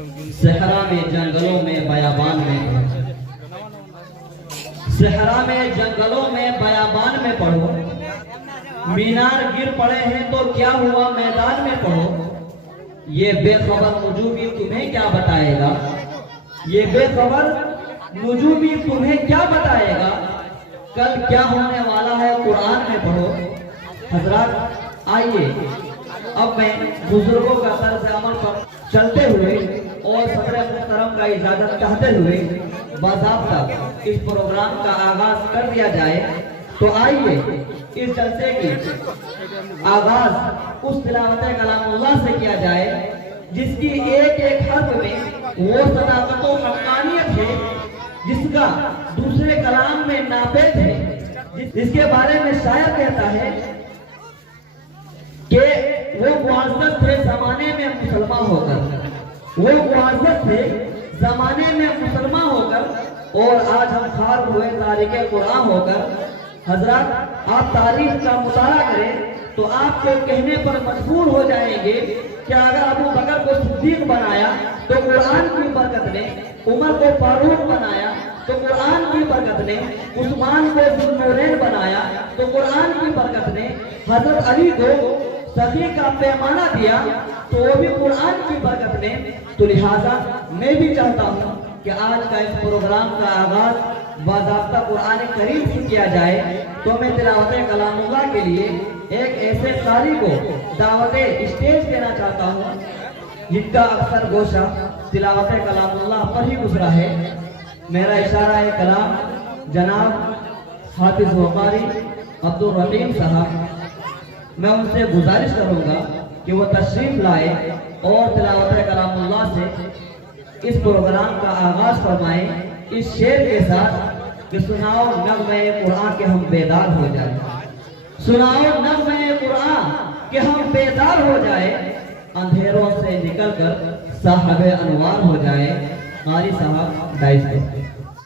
صحرا میں جنگلوں میں بیابان میں، صحرا میں جنگلوں میں بیابان میں پڑھو، مینار گر پڑے ہیں تو کیا ہوا میدان میں پڑھو، یہ بے خبر نجومی تمہیں کیا بتائے گا، یہ بے خبر نجومی تمہیں کیا بتائے گا، کل کیا ہونے والا ہے قرآن میں پڑھو۔ حضرات آئیے اب میں بزرگوں کا طرز عمل پر چلتے ہوئے اور صدر محترم کا اجازت چاہتے ہوئے باضابطہ اس پروگرام کا آغاز کر دیا جائے۔ تو آئیے اس جلسے کی آغاز اس تلاوت کلام اللہ سے کیا جائے جس کی ایک ایک حرف میں وہ صداقت و حقانیت ہے جس کا دوسرے کلام میں ناپید ہے، جس کے بارے میں شاعر کہتا ہے کہ وہ معزز تھے زمانے میں مسلمان ہو کر، وہ معزز تھے زمانے میں مسلمان ہو کر، اور آج ہم خار ہوئے تاریخ قرآن ہو کر۔ حضرات آپ تاریخ کا مطالعہ کریں تو آپ کو کہنے پر مجبور ہو جائیں گے کہ اگر ابو بکر کو صدیق بنایا تو قرآن کی برکت نے، عمر کو فاروق بنایا تو قرآن کی برکت نے، عثمان کو ذوالنورین بنایا تو قرآن کی برکت نے، حضرت علی کو سخی کا پیمانہ دیا تو وہ بھی قرآن کی برکت نے۔ تو لہٰذا میں بھی چاہتا ہوں کہ آج کا اس پروگرام کا آغاز باضابطہ قرآن کریم سے کیا جائے۔ تو میں تلاوت کلام اللہ کے لیے ایک ایسے قاری کو دعوت اسٹیج دینا چاہتا ہوں جن کا اکثر گوشہ تلاوت کلام اللہ پر ہی گزرا ہے۔ میرا اشارہ کلام جناب حافظ و قاری عبدالرحیم صاحب، میں ان سے گزارش کروں گا کہ وہ تشریف لائے اور تلاوت کلام اللہ سے اس پروگرام کا آغاز فرمائیں اس شعر کے ساتھ کہ سناؤ نغمہ قرآن کہ ہم بیدار ہو جائیں، سناؤ نغمہ قرآن کہ ہم بیدار ہو جائیں، اندھیروں سے نکل کر صاحب انوار ہو جائے۔ قاری صاحب دائز